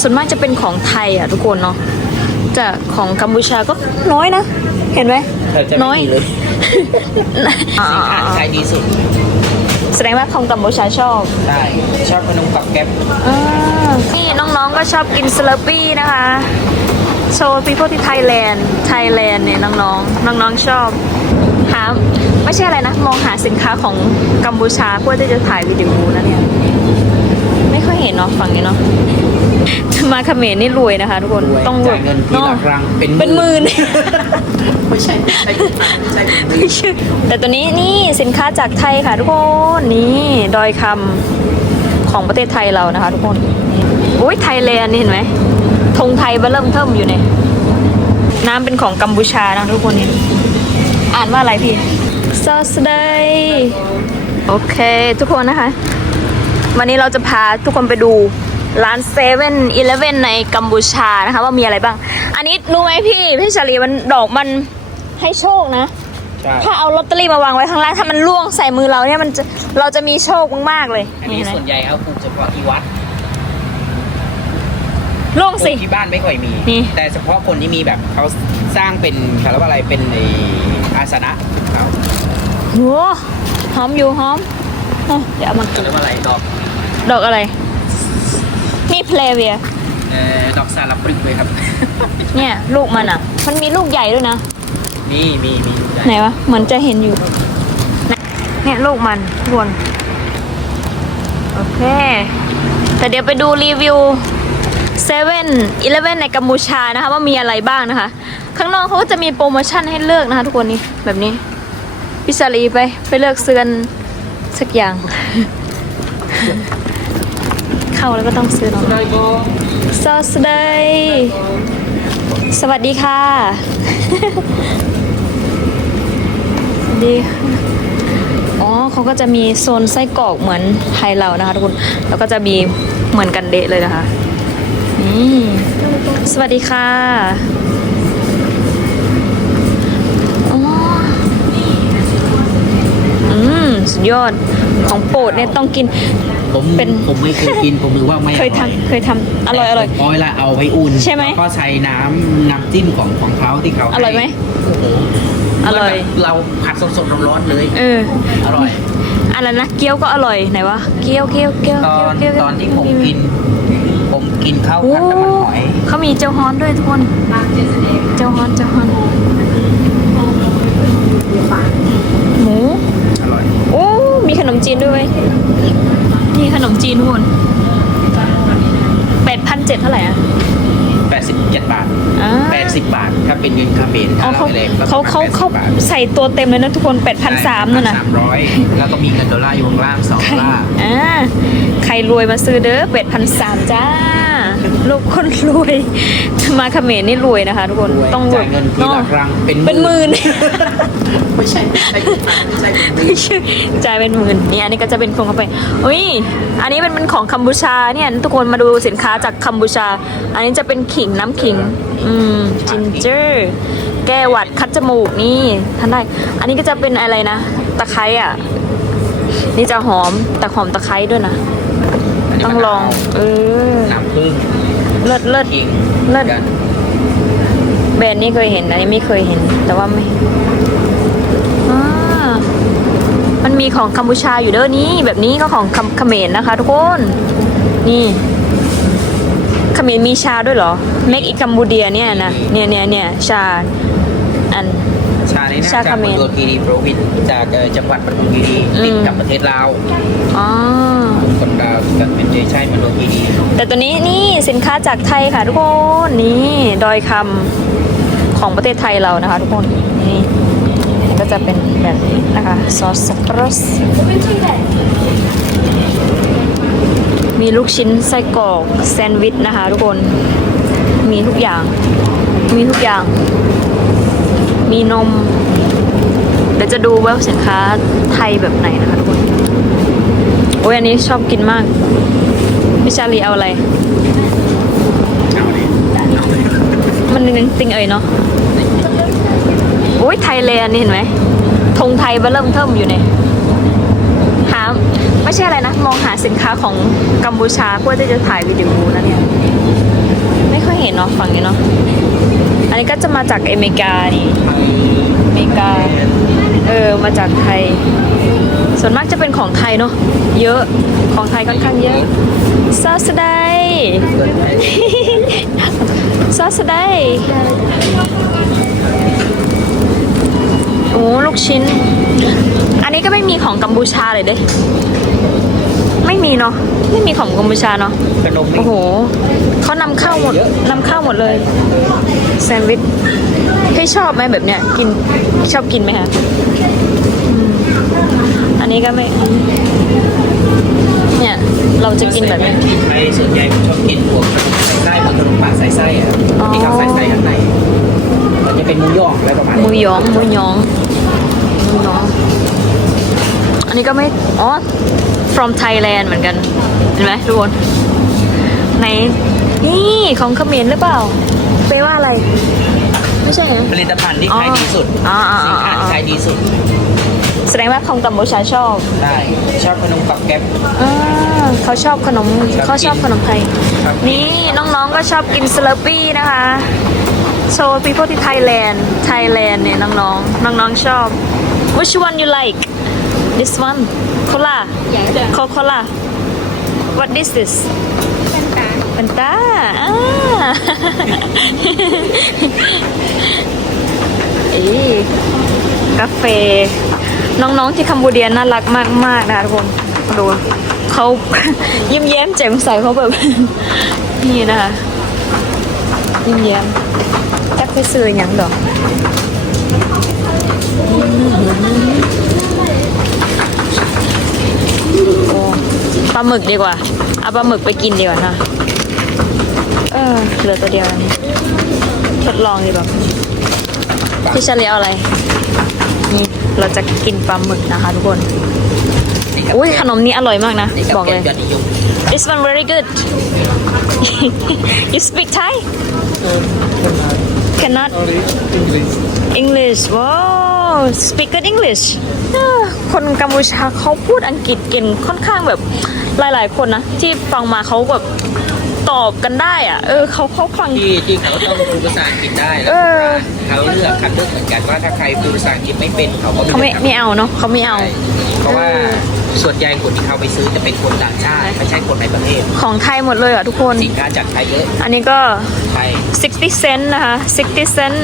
ส่วนมากจะเป็นของไทยอะทุกคนเนาะจะของกัมพูชาก็น้อยนะ เห็นไหมเธอจะน้ไม่อยมีเลยอ่าสินค้าขายดีสุด แสดงว่าของกัมพูชาชอบได้ชอบขนมกับแก๊บอ่านี่น้องๆก็ชอบกินสลัดปี้นะคะโชว์พีพวกที่ไทยแลนด์ไทยแลนด์เนี่ยน้องๆน้องๆชอบหาไม่ใช่อะไรนะ มองหาสินค้าของกัมพูชาเพื่อที่จะถ่ายวิดีโอนะเนี่ยไม่ค่อยเห็นเนาะฝั่งนี้เนาะ มาเขมรนี่รวยนะคะ ทุกคนรวยต้องรวจ่ายยเงินทีละครั้งเป็นเป็นหมื่นไม่ใช่ไม่ใช่ไม่ใช่เป็นหมื่นแต่ตัวนี้นี่สินค้าจากไทยค่ะทุกคนนี่ดอยคำของประเทศไทยเรานะคะ ทุกคนอุ้ยไทยแลนด์นี่เห็นไหมธงไทยเบอร์เริ่มเทิมอยู่เนี่ยน้ำเป็นของกัมพูชานะทุกคนนี่อ่านว่าอะไรพี่ซอสไดโอเค ทุกคนนะคะ วันนี้เราจะพาทุกคนไปดู ร้านเซเว่นอีเลฟเว่นในกัมพูชานะคะ ว่ามีอะไรบ้าง อันนี้รู้ไหมพี่ พี่ชาลีมันดอกมันให้โชคนะ ใช่ถ้าเอาลอตเตอรี่มาวางไว้ข้างล่างถ้ามันล่วงใส่มือเราเนี่ยมันจะเราจะมีโชคมากๆเลยอันนี่นี้เห็นไหมส่วนใหญ่เขาปลูกเฉพาะที่วัดล่วงปลูสิ กที่บ้านไม่ค่อยมี นี่ แต่เฉพาะคนที่มีแบบเขาสร้างเป็นเขาเรียกว่าอะไรเป็นไอ้อาสนะเขาโหหอมอยู่หอมอะเดี๋ยวเอามาเขาเรียกว่าอะไรดอกดอกอะไรนี่ เพลเวียเอ่อดอกซาลาปรึกเลยครับ เนี่ยลูกมันอะ มันมีลูกใหญ่ด้วยนะ มีมีมีใหญ่ไหนวะ เหมือนจะเห็นอยู่ เนี่ยลูกมันทุกคนโอเค แต่เดี๋ยวไปดูรีวิวเซเว่นอีเลฟเว่นในกัมพูชานะคะ ว่ามีอะไรบ้างนะคะ ข้างนอกเขาก็จะมีโปรโมชั่นให้เลือกนะคะ ทุกคนนี่แบบนี้พิชาลีไป ไปเลือกซื้อกันสักอย่าง เข้าแล้วก็ต้องซื้อเนาะได้ก็สวัสดีสวัสดีค่ะ สวัสดีค่ะอ๋อเขาก็จะมีโซนไส้กรอกเหมือนไทยเรานะคะทุกคน แล้วก็จะมีเหมือนกันเดะเลยนะคะนี่สวัสดีค่ะอ๋ออืมสุดยอดของโปรดเนี่ยต้องกิน ผมเป็นผมไม่เคยกินผมนึกว่าไม่เคยทำเคยทำอร่อยอร่อยพอเวลาเอาไปอุ่นใช่ไหมแล้วก็ใช้น้ำน้ำจิ้มของของเขาที่เขาอร่อยไหมโอ้โหอร่อยเหมืนแบบเราผัดสดๆร้อนๆเลยเอออร่อยอะไรนะเกี๊ยวก็อร่อยไหนวะเกี๊ยวเกี๊ยวเกี๊ยวตอนเกี๊ยวเกี๊ยวตอนที่ผมกิน ผมกินข้าวโอ้ผัดน้ำมันหอยเขามีเจ้าฮ้อนด้วยทุกคนเจ้าฮ้อนเจ้าฮ้อนหมูอร่อยโอ้ มีขนมจีนด้วยเว้ยนี่ขนมจีนทุกคนแปดพันเจ็ดเท่าไหร่อะ87 บาท อ่า80 บาท ถ้าเป็นเงินคาเมนอ๋ถ้าอเราเขาไปแลกก็เขาเขาเขา80บาทใส่ตัวเต็มเลยนะทุกคนแปดพันสามนั่นน่ะสามร้อยแล้วก็มีเงินดอลลาร์อยู่ข้างล่างสองดอลลาร์อ่าใครรวยมาซื้อเด้อเป็ดพันสามจ้า ลูกคนรวย มาเขมรนี่รวยนะคะทุกคนรวยต้องรวจ่ายยเงินทีละครั้งเป็นเป็นหมื่น ไม่ใช่ไม่ใช่ไม่ใช่เป็นหมื่นจ่ายเป็นหมื่นนี่อันนี้ก็จะเป็นคนเข้าไปอุ้ยอันนี้เป็นของกัมพูชาเนี่ยทุกคนมาดูสินค้าจากกัมพูชา อันนี้จะเป็นขิงน้ำขิงอืมจินเจอร์แก้หวัดคัดจมูกนี่ท่านได้ อันนี้ก็จะเป็นอะไรนะ ตะไคร้อะ นี่จะหอมแต่หอมตะไคร้ด้วยนะต้องลองเออน้ำผึ้งเลิศเลิศเลิศแบรนด์นี้เคยเห็นอันนี้ไม่เคยเห็น แต่ว่าไม่ มันมีของกัมพูชาอยู่เด้อนี้แบบนี้ก็ของคัมเขมรนะคะ ทุกคน นี่เขมรมีชาด้วยเหรอ Make in Cambodia เนี่ยนะเนี่ยเนี่ยเนี่ยชาอันชาในน่าชาจากเขมรมณฑลคีรีโปรวินซ์จากเอ่อจังหวัดปฐมคีรีอืมติดกับประเทศลาวอ๋อคนลาวกันเป็นใช่มณฑลคีรีแต่ตัวนี้นี่สินค้าจากไทยค่ะทุกคนนี่ดอยคำของประเทศไทยเรานะคะ ทุกคนนี่นี่ก็ จะเป็นแบบนี้นะคะซอสสับปะรดมีลูกชิ้นไส้กรอกแซนด์วิชนะคะทุกคนมีทุกอย่าง มีทุกอย่าง มีนม เดี๋ยวจะดูว่าสินค้าไทยแบบไหนนะคะทุกคนโอ้ยอันนี้ชอบกินมากพี่ชาลีเอาอะไร มันติงติงเอ่ยเนาะ อ้ยไทยแลนด์นี่เห็นไหมธงไทยเบเริ่มเทิมอยู่เนี่ยหาไม่ใช่อะไรนะ มองหาสินค้าของกัมพูชาเพื่อที่จะถ่ายวิดีโอนะเนี่ยเนาะฝั่งนี้เนาะอันนี้ก็จะมาจากอเมริกานี่อเมริกาเออมาจากไทย ส่วนมากจะเป็นของไทยเนาะเยอะของไทยค่อนข้างเยอะซอสไดซอสได โอ้ลูกชิ้น อันนี้ก็ไม่มีของกัมพูชาเลยเด้ ไม่มีเนาะ ไม่มีของกัมพูชาเนาะ ขนมไม่โอ้โห เขานำเข้าหมดนำเข้าหมดเลย แซนด์วิชพี่ชอบไหมแบบเนี้ย กินชอบกินไหมคะอืมอันนี้ก็ไม่ เนี่ย เราจะกินแบบนี้ที่ไทยส่วนใหญ่ชอบกินพวกขนมใส่ไส้พวกขนมปังใส่ไส้อะอ๋อที่เขาใส่ไส้ข้างในมันจะเป็นหมูย่องอะไรประมาณหมูนี้หยองหมูหยอง นนี้ก็ไม่ อ๋อ from Thailand เหมือนกัน เห็นไหมทุกคนไหนนี่ของเขมรหรือเปล่าแปลว่าอะไร ไม่ใช่เหรอ ผลิตภัณฑ์ที่ขายดีสุดอ๋ออ๋ออ๋อสินค้าที่ขายดีสุด แสดงว่าของกัมพูชาชอบ ได้ ชอบขนมปังแก๊บ อ่าเขาชอบขนมชอบกินเขาชอบขนมไทย ครับ นี่น้องๆก็ชอบกินสลัดปี้นะคะ โชว์ people ที่ Thailand Thailand เนี่ยน้องๆ น้องๆชอบ which one you like this one cola Coca Cola what is this เป็นตาอ่าเอ้กาแฟ น้องๆที่คัมบูเดียน่ารักมากๆนะทุกคนดูเขายิ้มแย้มแจ่มใสเขาแบบ นี่นะคะ ยิ้มแย้มจักไปซื้ออย่างดอกโอ้ ปลาหมึกดีกว่า เอาปลาหมึกไปกินดีกว่านะเออเหลือตัวเดียวอันนี้ทดลองดีแบบพี่เฉลียวอะไร นี่เราจะกินปลาหมึกนะคะทุกคนนี่ครับอุ้ยขนมนี้อร่อยมากนะนี่ครับบอกเลยแกงยอดนิยม This one very good You speak Thai Cannot English. English wow speak good English เออคนกัมพูชาเขาพูดอังกฤษเก่งค่อนข้างแบบหลาย ๆ คนนะ ที่ฟังมาเขาแบบตอบกันได้อะเออเขาเขาฟัง ที่ที่เขาต้องพูดภาษาอังกฤษได้เออ เขาเลือกคัดเลือกเหมือนกันว่าถ้าใครพูดภาษาอังกฤษไม่เป็นเขาก็เขาไม่ลือกไม่เอาเนาะเขาไม่เอาใช่เพราะว่าส่วนใหญ่คนที่เขาไปซื้อจะเป็นคนต่างชาติไม่ใช่คนในประเทศของไทยหมดเลยอะทุกคน สินค้าจากไทยเยอะอันนี้ก็ ไทย60 cent นะคะ60 cent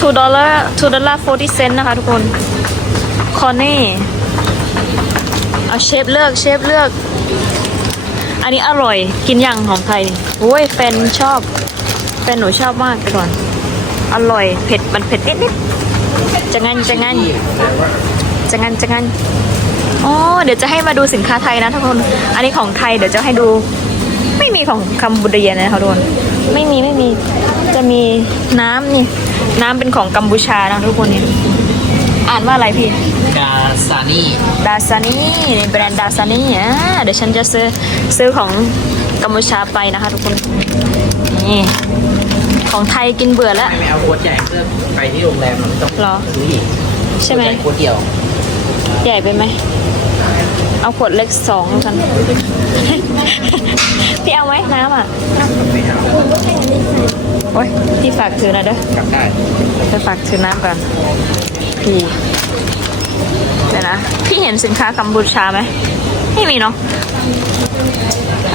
2 dollar 2 dollar 40 cent นะคะทุกคน คอนนี่เอาเชฟเลือกเชฟเลือก อันนี้อร่อยกินอย่างของไทยโอ้ยแฟนชอบ แฟนหนูชอบมากแต่ก่อน อร่อยเผ็ดมันเผ็ดนิดนิดๆจะงั้นจะงั้นจะงั้นจะงั้นอ๋อเดี๋ยวจะให้มาดูสินค้าไทยนะทุกคน อันนี้ของไทยเดี๋ยวจะให้ดู ไม่มีของคัมบูเดียนะคะทุกคน ไม่มีไม่มี จะมีน้ำนี่ น้ำเป็นของกัมพูชานะทุกคนนี่อ่านว่าอะไรพี่ ดาซานี่ ดาซานี่นี่แบรนด์ดาซานี่อ่าเดี๋ยวฉันจะซื้อซื้อของกัมพูชาไปนะคะทุกคน นี่ ของไทยกินเบื่อแล้ว ไม่เอาขวดใหญ่เพื่อไปที่โรงแรมมันต้องเหรอ ซื้ออีกใช่ไหมขวดญ่ขวดเดียว ใหญ่ไปไหม เอาขวดเล็กสองแล้วกัน พี่เอาไหมน้ำอะ ไม่เอา โอ้ยพี่ฝากถือหนะเด้อกลับได้ไปฝากถือน้ำก่อนพี่เดี๋ยวนะ พี่เห็นสินค้ากัมพูชาไหมไม่มีเนาะ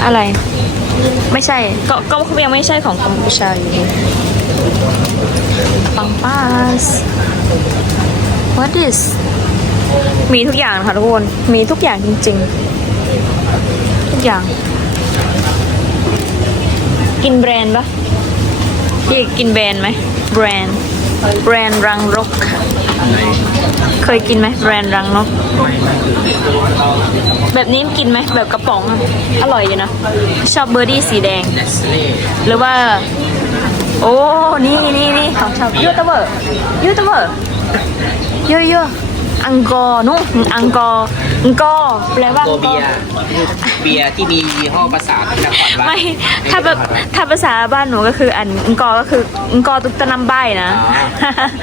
อะไร ไม่ใช่ ก็ก็ยังไม่ใช่ของกัมพูชาอยู่ดีปังปาส what is มีทุกอย่างค่ะทุกคน มีทุกอย่างจริง ๆ ทุกอย่าง กินแบรนด์ปะ พี่กินแบรนด์ไหมแบรนด์แบรนด์รังรก เคยกินไหมแบรนด์รังนก แบบนี้กินไหมแบบกระป๋องอะอร่อยอยู่นะ ชอบเบอร์ดี้สีแดง หรือว่า โอ้ นี่นี่นี่ของชอบยูทูบเบอร์ยูทูบเบอร์เยอะเย อะอังกอร์นู่นอังกอร์อังกอร์แปลว่าตัวอังกเบีอยร์ร์เบียร์ที่มียี่ห้อภาษาที่นครวัดไม่ถ้าแบบถ้าภาษาบ้านหนูก็คืออันอังกอร์ก็คืออังกอร์ตุกตะนำใบนะอ๋อ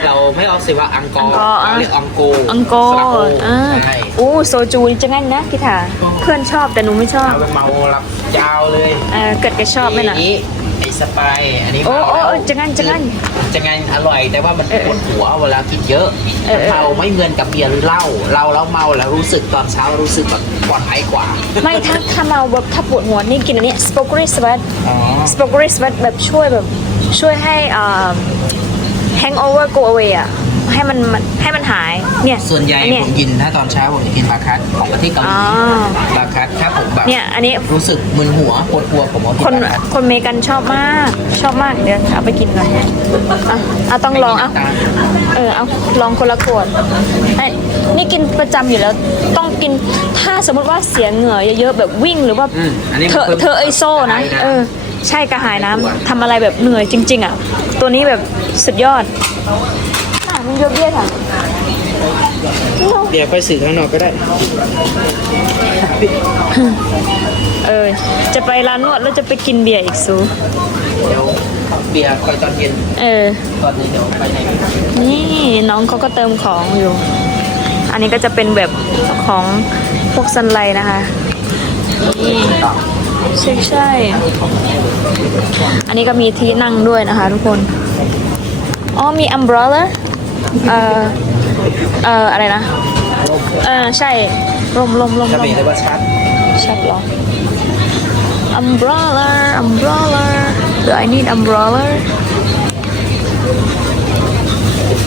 เราไม่เอาสิว่าอังกอร์อังกอร์ เราเรียกอังโกอังกอสระโร์อ่าใช่โอ้โซจูนี่จะงั้นนะพี่ถาเพื่อนชอบแต่หนูไม่ชอบเอาไปเมารับยาวเลยเออเกิดแกชอบไหมน่ะ ทีนี้ไอ สไปร์อันนี้โอ้เมาโอ้แล้วโอ้จะงั้นจะงั้นจะงั้นอร่อย แต่ว่ามันเออปวดหัวเวลากินเยอะเออเออเมาไม่เหมือนกับเบียร์หรือเหล้าเราแล้วเมาแล้วรู้สึกตอนเช้ารู้สึกแบบปลอดภัยกว่าไม่ถ้าถ้าเมาแบบถ้าปวดหัวนี่กินอันนี้สปอกริสวัตอ๋อสปอกริสวัตแบบช่วยแบบช่วยให้อ่า hangover go away อะ ให้มันมันให้มันหายเนี่ยส่วนใหญ่อันเนี้ยผมกินถ้าตอนเช้าผมจะกินบาคัสของประเทศเกาหลีอ่าบาคัสถ้าผมแบบเนี่ยอันนี้รู้สึกมึนหัวปวดหัวผมเอากิคนนบาคัสคนเมกันชอบมากชอบมากเดี๋ยวเอาไปกินหน่อยอะเอาต้องลองเอาไม่มีน้ำตาลเออเอาลองคนละขวดไอ้นี่กินประจำอยู่แล้วต้องกินถ้าสมมติว่าเสียเหงื่อเยอะๆแบบวิ่งหรือว่าอืมอันนี้เธอมันพิ่มเธอไอโซ่นะได้เออ ใช่กระหายน้ำทำอะไรแบบเหนื่อยจริง ๆ อะ ตัวนี้แบบสุดยอด อะมันยกเบี้ยค่ะเดี๋ยวไปสื่อข้างนอกก็ได้ เออ จะไปร้านนวดแล้วจะไปกินเบียร์อีกซูเดี๋ยวเบียร์คอยตอนเย็น เออ ตอนนี้เดี๋ยวไปไหนไม่รู้นี่น้องเขาก็เติมของอยู่ อันนี้ก็จะเป็นแบบของพวกซันไลนะคะนี่ใช่ใช่ อันนี้ก็มีที่นั่งด้วยนะคะทุกคน อ๋อมี umbrella เอ่ อเอ่ออะไรนะ เออใช่ลมลมลมจะลมมีเลยว่าชัดชัดเหรอ umbrella umbrella do I need umbrella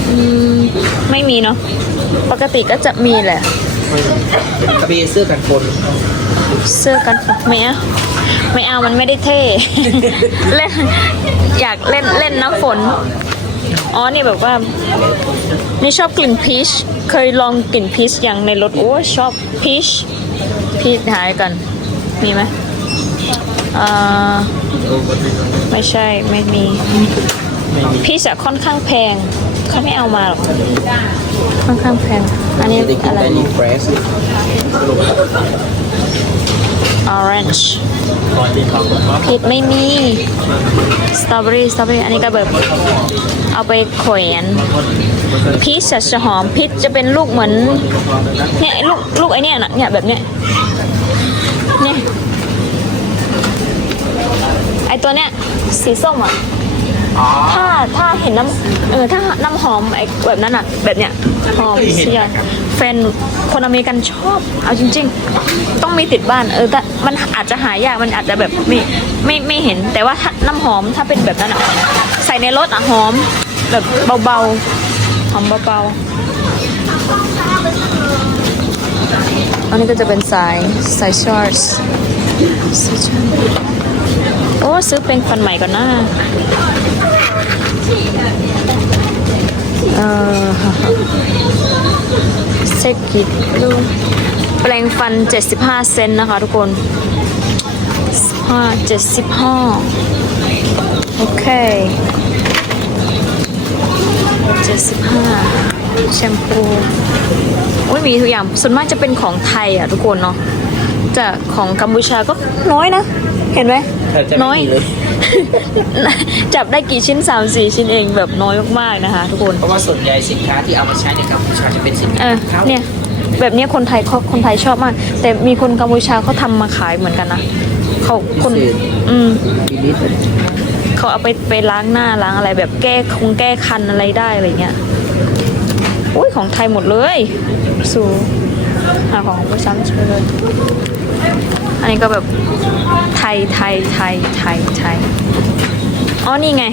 อืมไม่มีเนาะ ปกติก็จะมีแหละ กระบี่เสื้อกันฝนเสื้อกันฝนไม่เอาไม่เอามันไม่ได้เท่ เล่น อยากเล่นเล่นน้ำฝน อ๋อนี่แบบว่า นี่ชอบกลิ่นพีช เคยลองกลิ่นพีชอย่างในรถ โอ้ยชอบพีช พีชหายกัน มีไหมอ่าไม่ใช่ ไม่มี พีชอะค่อนข้างแพง เขาไม่เอามาหรอก ค่อนข้างแพง อันนี้ได้กินอะไรได้ดีเฟรช orange พีชไม่มีสตรอเบอรี่สตรอเบอรี่อันนี้ก็แบบเอาไปแขวนพีชจะจะหอมพีชจะเป็นลูกเหมือนเนี่ยลูกลูกไอเนี่ยนะเนี่ยแบบเนี้ยเนี่ยไอตัวเนี้ยสีส้มอะ อ๋อ ถ้าถ้าเห็นน้ำเออถ้าน้ำหอมไอ้แบบนั้นอะ แบบเนี้ยหอมไม่เคยเห็นเสียนะครับแฟนคนอเมริกันชอบ เอาจริง ๆ ต้องมีติดบ้านเออแต่มันอาจจะหายากมันอาจจะแบบไม่ไม่ไม่เห็น แต่ว่าถ้าน้ำหอมถ้าเป็นแบบนั้นอะใส่ในรถอะหอม แบบเบาๆหอมเบาๆอันนี้ก็จะเป็นสายสายชอร์สโอ้ซื้อเป็นฟันใหม่ก่อนนะ เออเซกิตลูแปลงฟัน 75 เซนนะคะ ทุกคน5 75 โอเค 75 แชมพูโอ้ยมีทุกอย่างส่วนมากจะเป็นของไทยอะทุกคนเนาะ จะของกัมพูชาก็น้อยนะ เห็นไหมแทบจะไม่น้อยมีเลยจับได้กี่ชิ้น3 4ชิ้นเองแบบน้อยมากๆนะคะ ทุกคนเพราะว่าส่วนใหญ่สินค้าที่เอามาใช้ในกัมพูชาจะเป็นสินเอค้าอเขาเนี่ยแบบเนี้ยคนไทยเขาคนไทยชอบมาก แต่มีคนกัมพูชาเขาทำมาขายเหมือนกันนะเขาคนอืมบิลิสเขาเอาไปไปล้างหน้าล้างอะไร แบบแก้คงแก้คันอะไรได้อะไรเงี้ยอุ้ยของไทยหมดเลย สู หาของประจำช่วยเลยอันนี้ก็แบบไทยไทยไทยไทยไทยอ๋อนี่ไง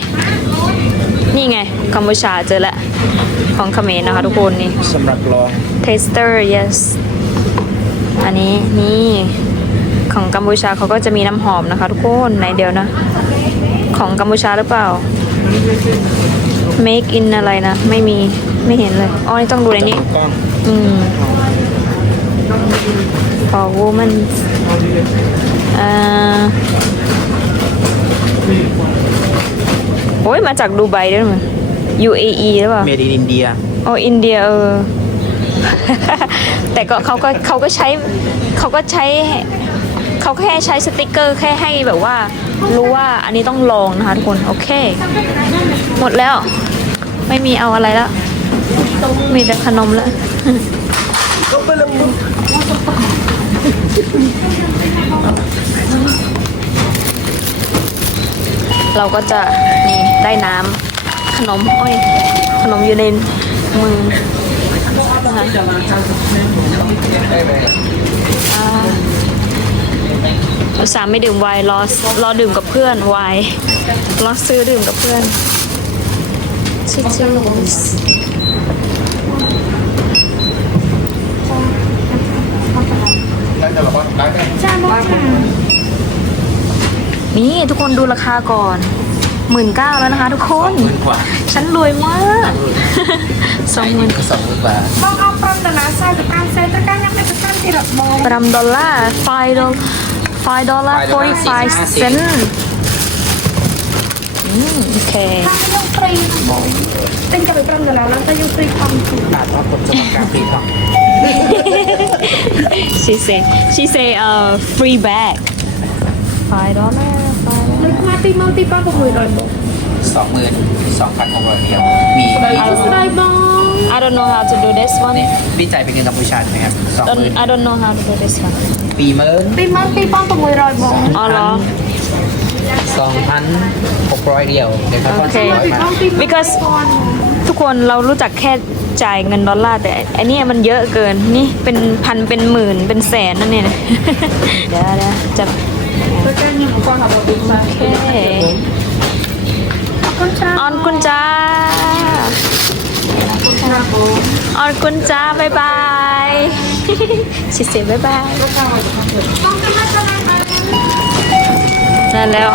นี่ไงกัมพูชาเจอแล้วของเขมรนะคะทุกคนนี่สำหรับลอง taster yes อันนี้นี่ของกัมพูชาเขาก็จะมีน้ำหอมนะคะ ทุกคนไหนเดียวนะ ของกัมพูชาหรือเปล่า make in อะไรนะ ไม่มีไม่เห็นเลยอ๋อนี่ต้องดูในนี้กล้องอืม for woman อ่าโอ้ยมาจากดูไบด้วยมั้ย UAE หรือเปล่าเมดินอินเดียโอ้อินเดียเออ แต่ก็เขาก็เขาก็ใช้เขาก็ใช้เขาแค่ใช้สติกเกอร์แค่ให้แบบว่า รู้ว่าอันนี้ต้องลองนะคะทุกคน โอเค หมดแล้ว ไม่มีเอาอะไรแล้ว มีแต่ขนมแล้ว เราก็จะนี่ได้น้ำขนมโอ้ยขนมอยู่ในมือนะคะอ่าอุตส่าห์ไม่ดื่มไวน์รอรอดื่มกับเพื่อนไวน์รอซื้อดื่มกับเพื่อนชิชิส นี่ทุกคนดูราคาก่อนหมื่นเก้าแล้วนะคะทุกคน หมื่นกว่าฉันรวยมากสองหมื่นก็สองหมื่นกว่า Bang apa na sa depan saya tekan yang depan tidak mau ปรำดอลลาร์ไฟดอลไฟดอลลาร์ $5 45เซนต์อืมโอเค yung free mo. Tingka may pram na lang tayo yung free pang บาทว่าผมจะประกาศฟรีครับ she say she say uh free bag five dollar five dollar Mati mati pa po mo ron. สองหมื่นสองพันหกร้อยเดียวมี Try bang. I don't know how to do this one นี่วิจัยเป็นเงินกัมพูชาใช่ไหมครับสองหมื่น don't I don't know how to do this one ปีเมิน Ti mati pa po mo ron bang. อ๋อเหรอ สองพันหกร้อยเดียวเดี๋ยวเขาทอนโอเค สี่ร้อยมา because ทุกคนเรารู้จักแค่จ่ายเงินดอลลาร์แต่อันเนี้ยมันเยอะเกินนี่เป็นพันเป็นหมื่นเป็นแสนนั่นเนี่ยนะ เดี๋ยวเดี๋ยวจะ Tekan yung ko ha mo din sa. โอเค Ako cha. ออนกุญจ้าออนกุญจ้าบายบายชิเซบายบาย Bang kama sa นั่นแล้ว